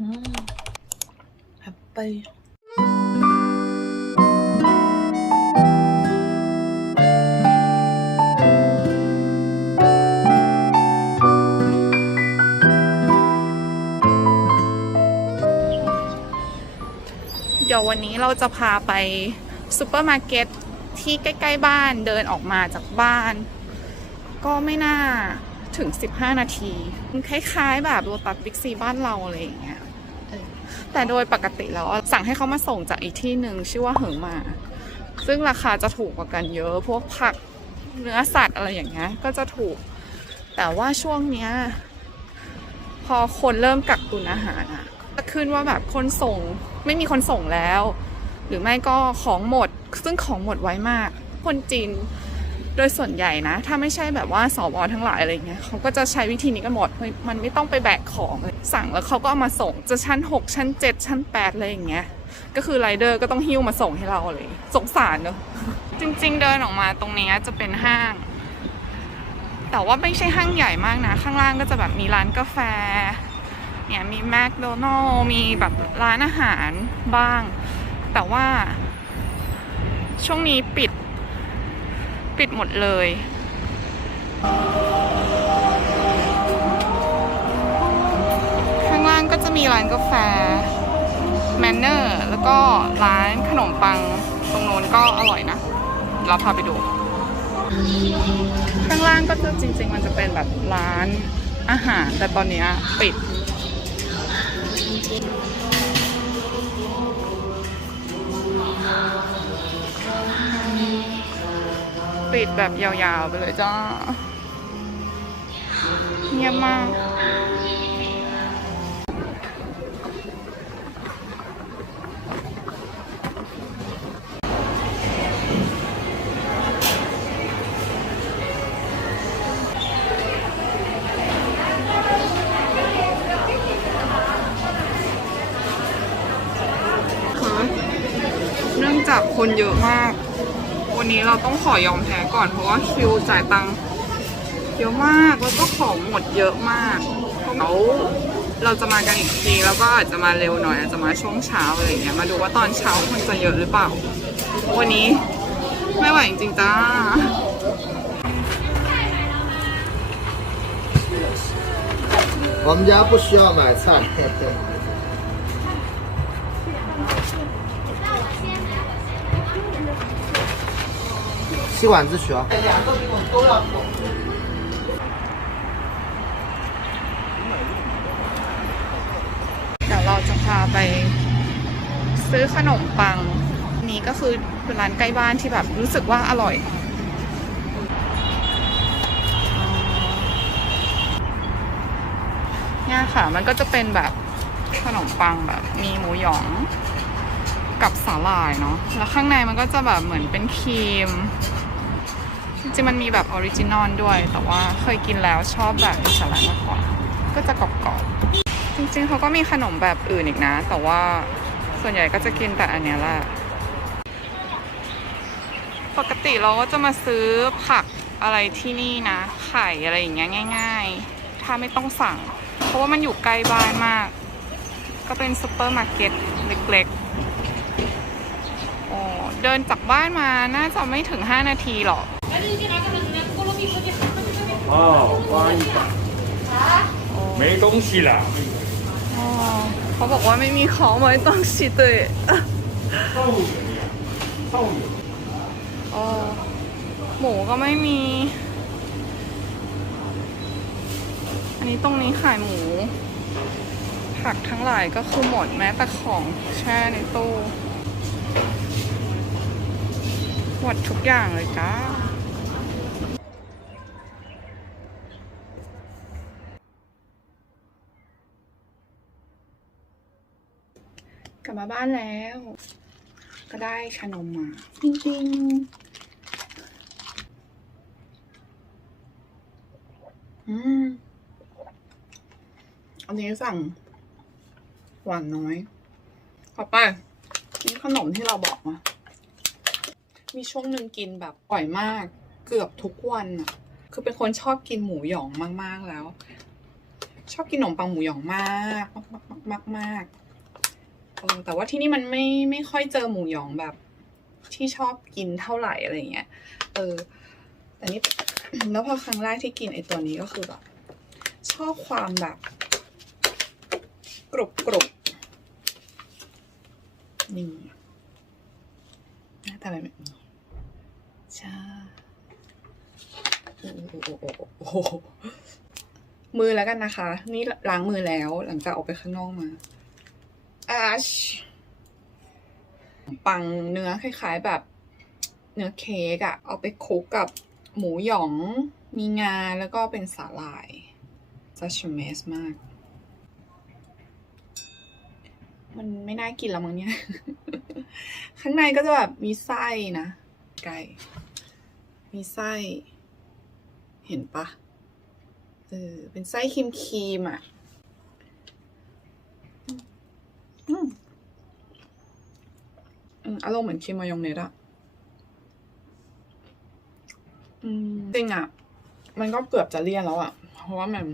ืมแฮปปี้เดี๋ยววันนี้เราจะพาไปซูเปอร์มาร์เก็ตที่ใกล้ ๆ บ้านเดินออกมาจากบ้าน ก็ไม่น่า ถึง 15 นาทีคล้ายๆ แบบโรตัสบิ๊กซีบ้านเราอะไรอย่างเงี้ยแต่โดยปกติแล้วสั่งให้เขามาส่งจากอีกที่หนึ่งชื่อว่าเหอมา ซึ่งราคาจะถูกกว่ากันเยอะ พวกผักเนื้อสัตว์อะไรอย่างเงี้ยก็จะถูก แต่ว่าช่วงเนี้ยพอคนเริ่มกักตุนอาหารอะก็ขึ้นว่าแบบคนส่งไม่มีคนส่งแล้ว หรือไม่ก็ของหมด ซึ่งของหมดไวมาก คนจีน โดยส่วนใหญ่นะ ถ้าไม่ใช่แบบว่าสวทั้งหลายอะไรเงี้ยเขาก็จะใช้วิธีนี้กันหมดมันไม่ต้องไปแบกของเลยสั่งแล้วเขาก็เอามาส่งจะชั้น 6 ชั้น 7 ชั้น8อะไรอย่างเงี้ยก็คือไรเดอร์ก็ต้องหิ้วมาส่งให้เราเลยสงสารเนอะจริง ๆ เดินออกมาตรงนี้จะเป็นห้าง แต่ว่าไม่ใช่ห้างใหญ่มากนะ ข้างล่างก็จะแบบมีร้านกาแฟเนี่ยมีแมคโดนัลล์มีแบบร้านอาหารบ้าง แต่ว่าช่วงนี้ปิด ปิดหมดเลยข้างล่างก็จะมีร้านกาแฟแมนเนอร์แล้วก็ร้านขนมปังตรงโน้นก็อร่อยนะ เราพาไปดู ข้างล่างก็จะจริง ๆ มันจะเป็นแบบร้านอาหาร แต่ตอนนี้ปิด ปิดแบบยาวๆไปเลยจ้าเงียบมากเนื่องจากคนเยอะมากนนี้เราต้องขอยอมแพ้ก่อนเพราะว่าคิวจ่ายตังค์เยอะมากแล้วก็ของหมดเยอะมากแล้วเราจะมากันอีกทีแล้วก็อาจจะมาเร็วหน่อยอาจจะมาช่วงเช้าอะไรอย่างเงี้ยมาดูว่าตอนเช้าคนจะเยอะหรือเปล่า วันนี้ไม่ไหวจริงๆจ้า 我们家不需要买菜。 吸管子需要。两个苹果都要做。 เดี๋ยวเราจะพาไปซื้อขนมปัง นี้ก็คือเป็นร้านใกล้บ้านที่แบบรู้สึกว่าอร่อย เนี่ยค่ะ มันก็จะเป็นแบบขนมปังแบบ มีหมูหยองกับสาหร่ายเนาะ แล้วข้างในมันก็จะแบบเหมือนเป็นครีม จริงมันมีแบบออริจินอลด้วย แต่ว่าเคยกินแล้วชอบแบบมีสาหร่ายมากกว่า ก็จะกรอบๆจริงๆเขาก็มีขนมแบบอื่นอีกนะ แต่ว่าส่วนใหญ่ก็จะกินแต่อันเนี้ยแหละปกติเราก็จะมาซื้อผักอะไรที่นี่นะ ไข่อะไรอย่างเงี้ยง่าย ๆ ถ้าไม่ต้องสั่ง เพราะว่ามันอยู่ใกล้บ้านมาก ก็เป็นซูเปอร์มาร์เก็ตเล็กๆโอ้เดินจากบ้านมาน่าจะไม่ถึง 5 นาทีหรอก 哦，关一把。没东西了。 อ๋อเขาบอกว่าไม่มีของไว้ต้องชิดเลย 臭有呀，臭有。 อ๋อหมูก็ไม่มี อันนี้ตรงนี้ขายหมู ผักทั้งหลายก็คือหมดแม้แต่ของแช่ในตู้ หมดทุกอย่างเลยจ้า ลับมาบ้านแล้ว ก็ได้ชานมมาจริงๆอืมอันนี้สั่ง หวานน้อยต่อไปนี่ขนมที่เราบอกมามีช่วงหนึ่งกินแบบบ่อยมาก เกือบทุกวันอะคือเป็นคนชอบกินหมูหยองมากๆแล้ว ชอบกินขนมปังหมูหยองมาก มากมากมากมากมากเออ แต่ว่าที่นี่มันไม่ไม่ค่อยเจอหมูหยองแบบ ที่ชอบกินเท่าไหร่อะไรเงี้ย เออแต่นี่แล้วพอครั้งแรกที่กินไอตัวนี้ก็คือแบบชอบความแบบกรุบกรุบนี่หน้าตาแบบนี้ใช่โอ้โหมือแล้วกันนะคะ นี่ล้างมือแล้วหลังจากออกไปข้างนอกมา อาชปังเนื้อคล้ายๆแบบเนื้อเค้กอะเอาไปคลุกกับหมูหยองมีงาแล้วก็เป็นสาหร่ายซัชเมสมาก มันไม่น่ากินแล้วมั้งเนี่ย ข้างในก็จะแบบมีไส้นะ ไก่ มีไส้ เห็นปะเออเป็นไส้ครีมครีมๆอะ อืมอืมอารมณ์เหมือนครีมมายองเนสอะอืมจริงอะมันก็เกือบจะเลี่ยนแล้วอะเพราะว่ามัน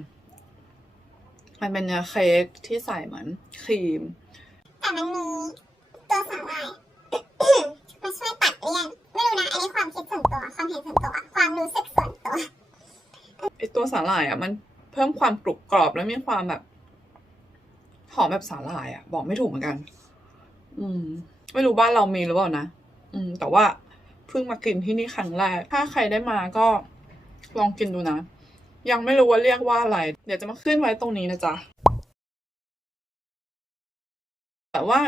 มันเป็นเนื้อเค้กที่ใส่เหมือนครีม แต่มันมีตัวสาหร่ายมาช่วยตัดเลี่ยน ไม่รู้นะ อันนี้ความคิดส่วนตัว ความเห็นส่วนตัว ความรู้สึกส่วนตัวไอตัวสาหร่ายอะมันเพิ่มความกรุบกรอบแล้วมีความแบบ หอมแบบสาหร่ายอะบอกไม่ถูกเหมือนกัน อืม ไม่รู้บ้านเรามีหรือเปล่านะอืม แต่ว่าเพิ่งมากินที่นี่ครั้งแรก ถ้าใครได้มาก็ลองกินดูนะ ยังไม่รู้ว่าเรียกว่าอะไร เดี๋ยวจะมาขึ้นไว้ตรงนี้นะจ๊ะ แต่ว่า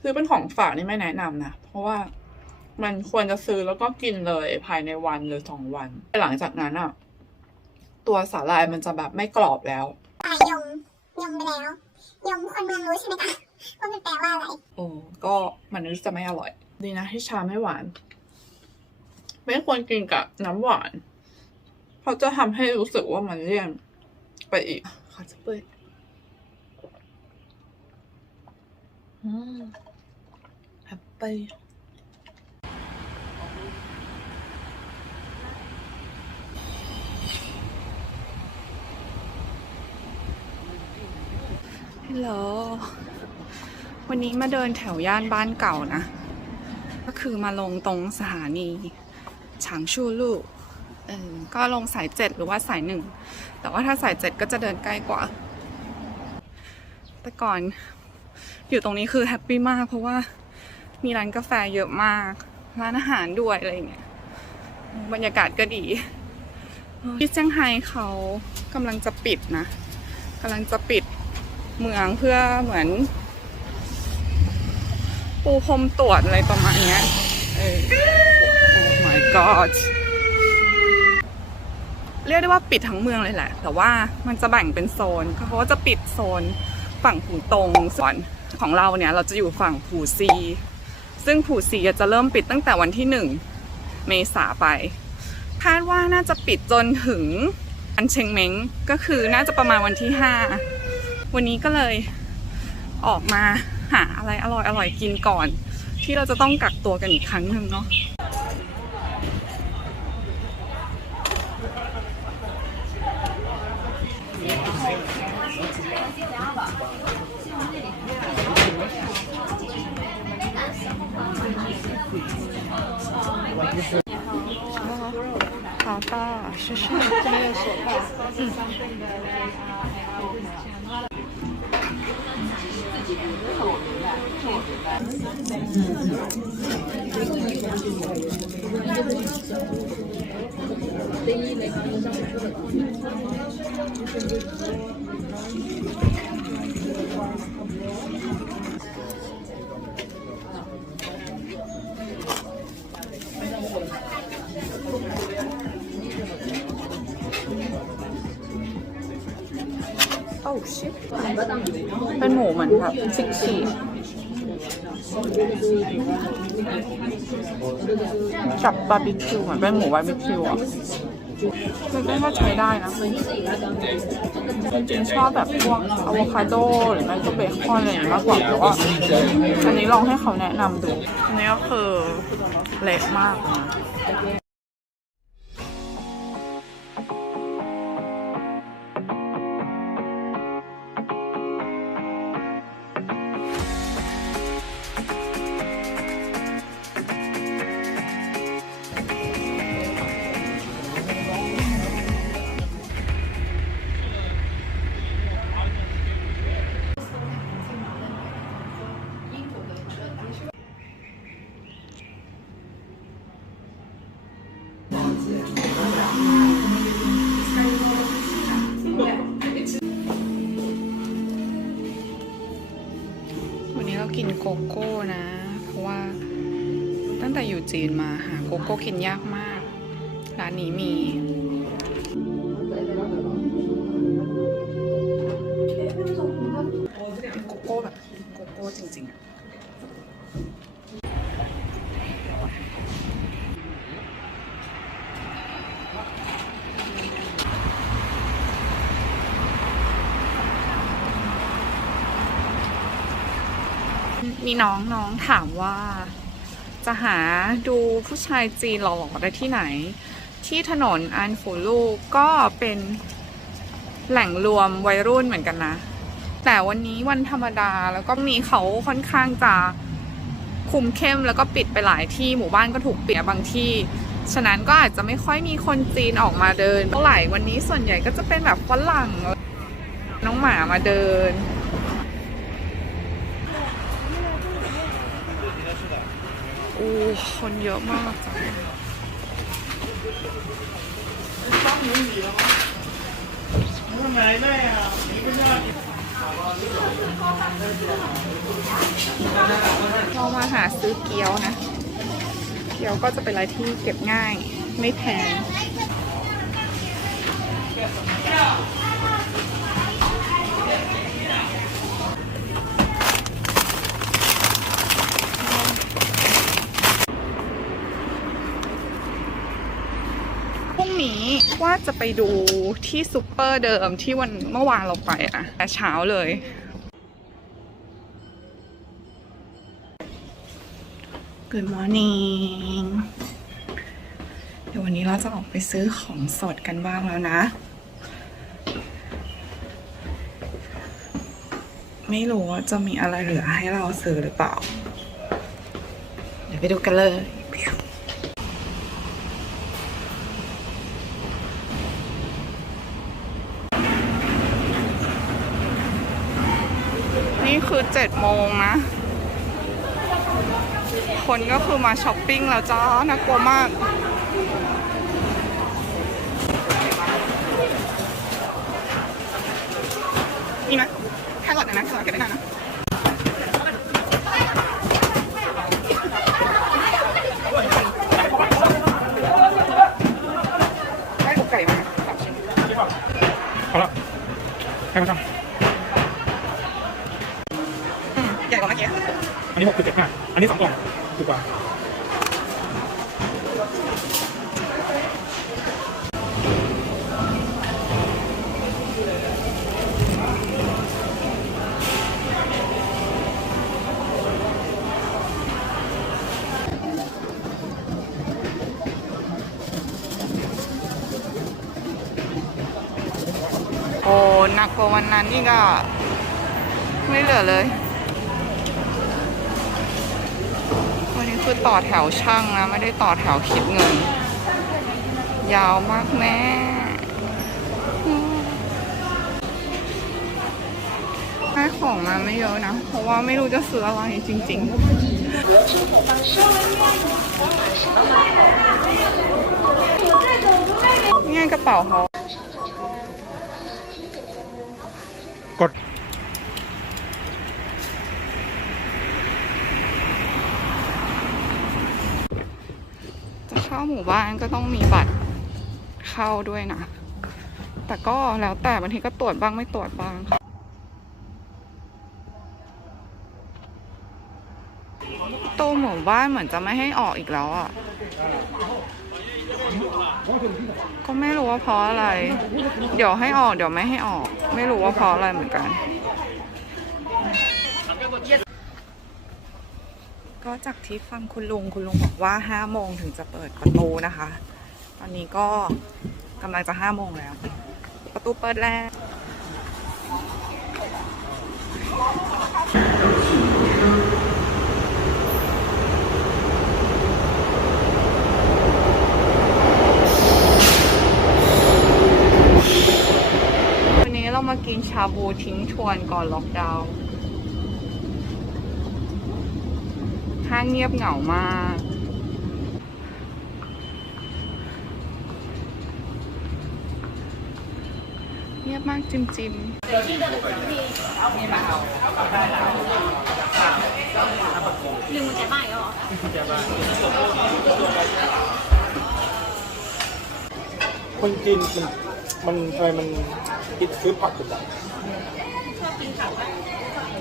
ซื้อเป็นของฝากนี่ไม่แนะนำนะ เพราะว่ามันควรจะซื้อแล้วก็กินเลยภายในวันหรือสองวัน หลังจากนั้นอะตัวสาลายมันจะแบบไม่กรอบแล้วอะยมยมไปแล้ว ยมคนเมืองรู้ใช่ไหมคะว่ามันแปลว่าอะไรโอ้ก็มันรู้จะไม่อร่อย ดีนะที่ชาไม่หวาน ไม่ควรกินกับน้ำหวาน เพราะจะทำให้รู้สึกว่ามันเลี่ยนไปอีกขอจะเปิดอืมแอปเปิ้ล ฮัลโหลวันนี้มาเดินแถวย่านบ้านเก่านะ ก็คือมาลงตรงสถานีฉางชูลู่เออก็ลงสายเจ็ดหรือว่าสายหนึ่ง แต่ว่าถ้าสายเจ็ดก็จะเดินใกล้กว่า แต่ก่อนอยู่ตรงนี้คือแฮปปี้มาก เพราะว่ามีร้านกาแฟเยอะมาก ร้านอาหารด้วยอะไรเงี้ย บรรยากาศก็ดี ที่เซี่ยงไฮ้เขากำลังจะปิดนะกำลังจะปิด เมืองเพื่อเหมือน ปูพรมตรวจอะไรประมาณนี้เออ oh my god เรียกได้ว่าปิดทั้งเมืองเลยแหละ แต่ว่ามันจะแบ่งเป็นโซนเขาก็จะปิดโซนฝั่งผูตรงส่วนของเราเนี่ย เราจะอยู่ฝั่งผูซี ซึ่งผูซีจะเริ่มปิดตั้งแต่วันที่หนึ่งเมษาไปคาดว่าน่าจะปิดจนถึงอันเชงเม้งก็คือน่าจะประมาณวันที่ห้า วันนี้ก็เลยออกมาหาอะไรอร่อยอร่อยกินก่อน ที่เราจะต้องกักตัวกันอีกครั้งหนึ่งเนาะ好的，谢谢。 Oh shit. เป็นหมูเหมือนแบบชิคๆ กับบาร์บีคิวเหมือนเป็นหมูบาร์บีคิวอะคือก็ว่าใช้ได้นะจริงๆชอบแบบพวกอะโวคาโดหรือไม่ก็เบคอนอะไรอย่างมากกว่าแต่ว่าอันนี้ลองให้เขาแนะนำดูอันนี้ก็คือเละมาก โกโก้กินยากมาก ร้านนี้มีเป็นโกโก้แบบโกโก้จริงๆอะมีน้องน้องถามว่า จะหาดูผู้ชายจีนหล่อๆได้ที่ไหน ที่ถนนอันฟูลูก็เป็นแหล่งรวมวัยรุ่นเหมือนกันนะ แต่วันนี้วันธรรมดาแล้วก็มีเขาค่อนข้างจะคุมเข้มแล้วก็ปิดไปหลายที่หมู่บ้านก็ถูกปิดบางที่ ฉะนั้นก็อาจจะไม่ค่อยมีคนจีนออกมาเดินเท่าไหร่วันนี้ส่วนใหญ่ก็จะเป็นแบบฝรั่งน้องหมามาเดิน อู้คนเยอะมากจ้ะเรามาหาซื้อเกี๊ยวนะ เกี๊ยวก็จะเป็นอะไรที่เก็บง่าย ไม่แพง นี้ว่าจะไปดูที่ซูเปอร์เดิมที่วันเมื่อวานเราไปอะแต่เช้าเลย Good morning เดี๋ยววันนี้เราจะออกไปซื้อของสดกันบ้างแล้วนะ ไม่รู้ว่าจะมีอะไรเหลือให้เราซื้อหรือเปล่า เดี๋ยวไปดูกันเลย นี่คือเจ็ดโมงนะ คนก็คือมาช้อปปิ้งแล้วจ้าน่ากลัวมากนี่ไหมแค่หลอดนะแค่หลอดเก็บได้นานนะไก่มาสามชิ้นเอาละให้ไปทำ อันนี้หกสิบเจ็ดห้าอันนี้สองกล่องถูกกว่าโอ้หนักกว่าวันนั้นนี่ก็ ไม่เหลือเลย วันนี้ คือต่อแถวช่างนะ ไม่ได้ต่อแถวคิดเงิน ยาวมากแม่ได้ของมาไม่เยอะนะ เพราะว่าไม่รู้จะซื้ออะไรจริงๆนี่ไงกระเป๋าเขา กด จะ เข้าหมู่บ้านก็ต้องมีบัตรเข้าด้วยนะ แต่ก็แล้วแต่บางทีก็ตรวจบ้างไม่ตรวจบ้างค่ะตัวหมู่บ้านเหมือนจะไม่ให้ออกอีกแล้วอะ ก็ไม่รู้ว่าเพราะอะไร เดี๋ยวให้ออกเดี๋ยวไม่ให้ออก ไม่รู้ว่าเพราะอะไรเหมือนกัน ก็จากที่ฟังคุณลุงคุณลุงบอกว่าห้าโมงถึงจะเปิดประตูนะคะ ตอนนี้ก็กำลังจะห้าโมงแล้ว ประตูเปิดแล้ววันนี้เรามากินชาบูทิ้งชวนก่อนล็อกดาวน์ ห้างเงียบเหงามาก เงียบมากจิมจิมลืมกุญแจบ้านอีกแล้วเหรอคนกินมันมันทำไมมันกินซื้อผักเป็นแบบ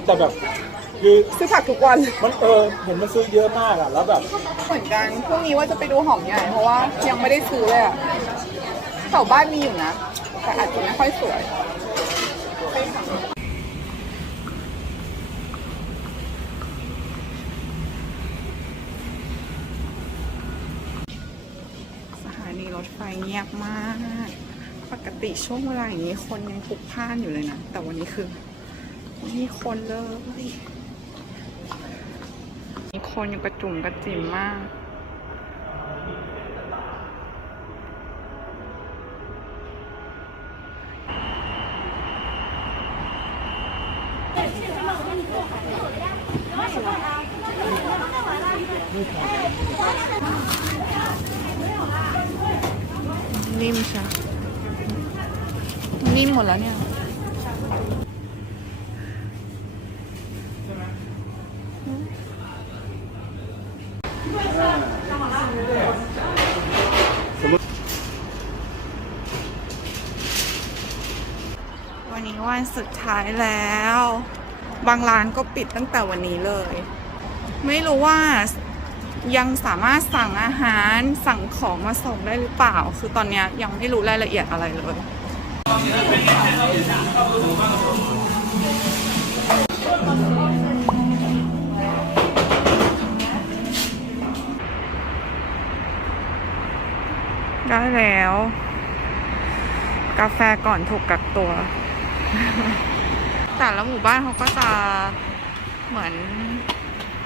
แต่แบบ คือซื้อผักทุกวันมันเออเห็นมันซื้อเยอะมากอะแล้วแบบเหมือนกันพรุ่งนี้ว่าจะไปดูหอมใหญ่เพราะว่ายังไม่ได้ซื้อเลยอะแถวบ้านมีอยู่นะ แต่อาจจะไม่ค่อยสวยสถานีรถไฟเงียบมาก ปกติช่วงเวลาอย่างนี้คนยังพลุกพล่านอยู่เลยนะ แต่วันนี้คือ ไม่มีคนเลยมี คนอยู่กระจุ่มกระจิ๋มมาก นิ่มใช่นิ่มหมดแล้วเนี่ย วันนี้วันสุดท้ายแล้ว บางร้านก็ปิดตั้งแต่วันนี้เลย ไม่รู้ว่ายังสามารถสั่งอาหารสั่งของมาส่งได้หรือเปล่า คือตอนนี้ยังไม่รู้รายละเอียดอะไรเลย แล้ว กาแฟก่อนถูกกักตัว แต่ละหมู่บ้านเขาก็จะเหมือน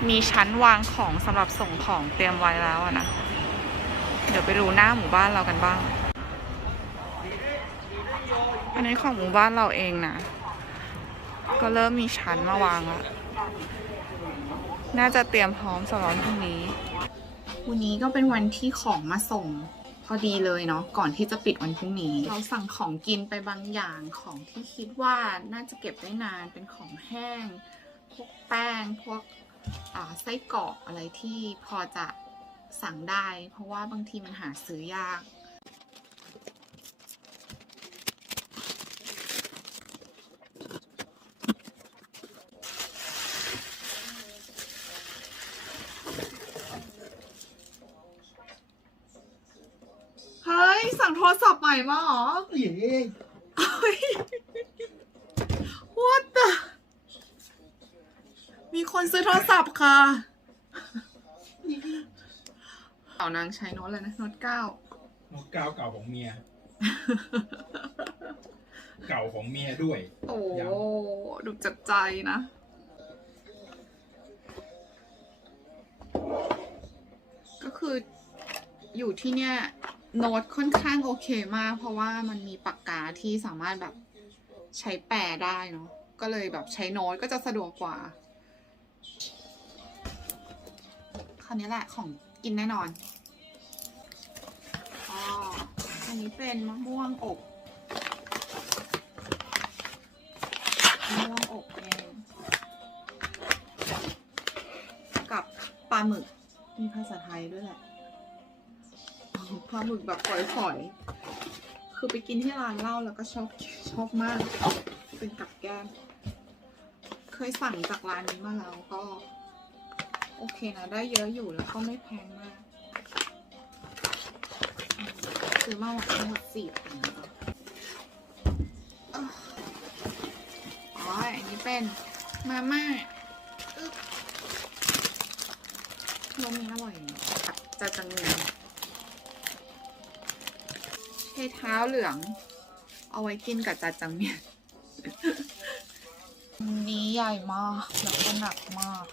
มีชั้นวางของสำหรับส่งของเตรียมไว้แล้วนะ เดี๋ยวไปดูหน้าหมู่บ้านเรากันบ้าง อันนี้ของหมู่บ้านเราเองนะ ก็เริ่มมีชั้นมาวางแล้วน่าจะเตรียมพร้อมสำหรับพรุ่งนี้ วันนี้ก็เป็นวันที่ของมาส่ง อดีเลยเนาะก่อนที่จะปิดวันพรุ่งนี้ เราสั่งของกินไปบางอย่างของที่คิดว่าน่าจะเก็บได้นานเป็นของแห้ง พวกแป้งพวกไส้กรอกอะไรที่พอจะสั่งได้ เพราะว่าบางทีมันหาซื้อยาก เฮ้ย สั่ง โทรศัพท์ใหม่มาเหรอเย้ What the มีคนซื้อโทรศัพท์ค่ะเอานางใช้โน้ตเลยนะโน้ตเก้า นกเก้าเก่าของเมีย เก่าของเมียด้วย โอ้ยังดูจับใจนะ ก็คืออยู่ที่เนี่ย โน้ตค่อนข้างโอเคมาก เพราะว่ามันมีปากกาที่สามารถแบบใช้แปลได้เนาะก็เลยแบบใช้โน้ตก็จะสะดวกกว่า คราวนี้แหละของกินแน่นอนอ๋ออันนี้เป็นมะม่วงอบมะม่วงอบเองกับปลาหมึกมีภาษาไทยด้วยแหละ ปลาหมึกแบบฝอยๆ คือไปกินที่ร้านเหล้าแล้วก็ชอบชอบมาก เป็นกับแก้ม เคยสั่งจากร้านนี้มาแล้วก็ โอเคนะ ได้เยอะอยู่แล้วก็ไม่แพงมาก ซื้อมาหมดทั้งหมดสี่ถุงอ๋ออันนี้เป็นมาม่าอึ๊บรสนี้อร่อยกับจาจังเมีย เทเท้าเหลือง เอาไว้กินกับจาจังเมียนอันนี้ใหญ่มากแล้วก็หนักมาก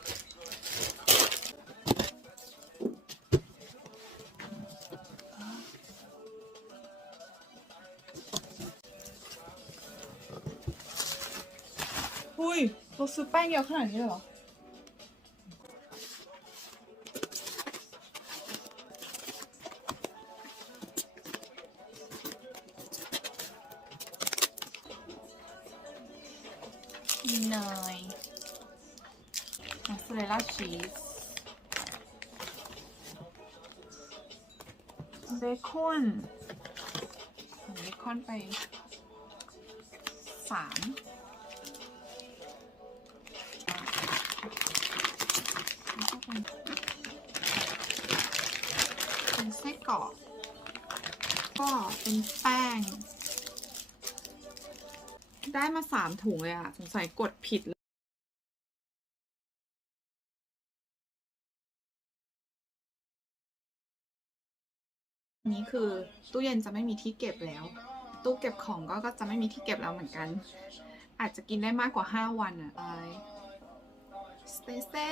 อุ้ยเราซื้อแป้งเยอะขนาดนี้เลยเหรอ เบคอนไปสามแล้วก็เป็นเป็นไส้กรอกก็เป็นแป้ง ได้มาสามถุงเลยอะสงสัยกดผิด นี้คือตู้เย็นจะไม่มีที่เก็บแล้ว ตู้เก็บของก็ก็จะไม่มีที่เก็บแล้วเหมือนกัน อาจจะกินได้มากกว่า 5 วันอะไอสเตเซ่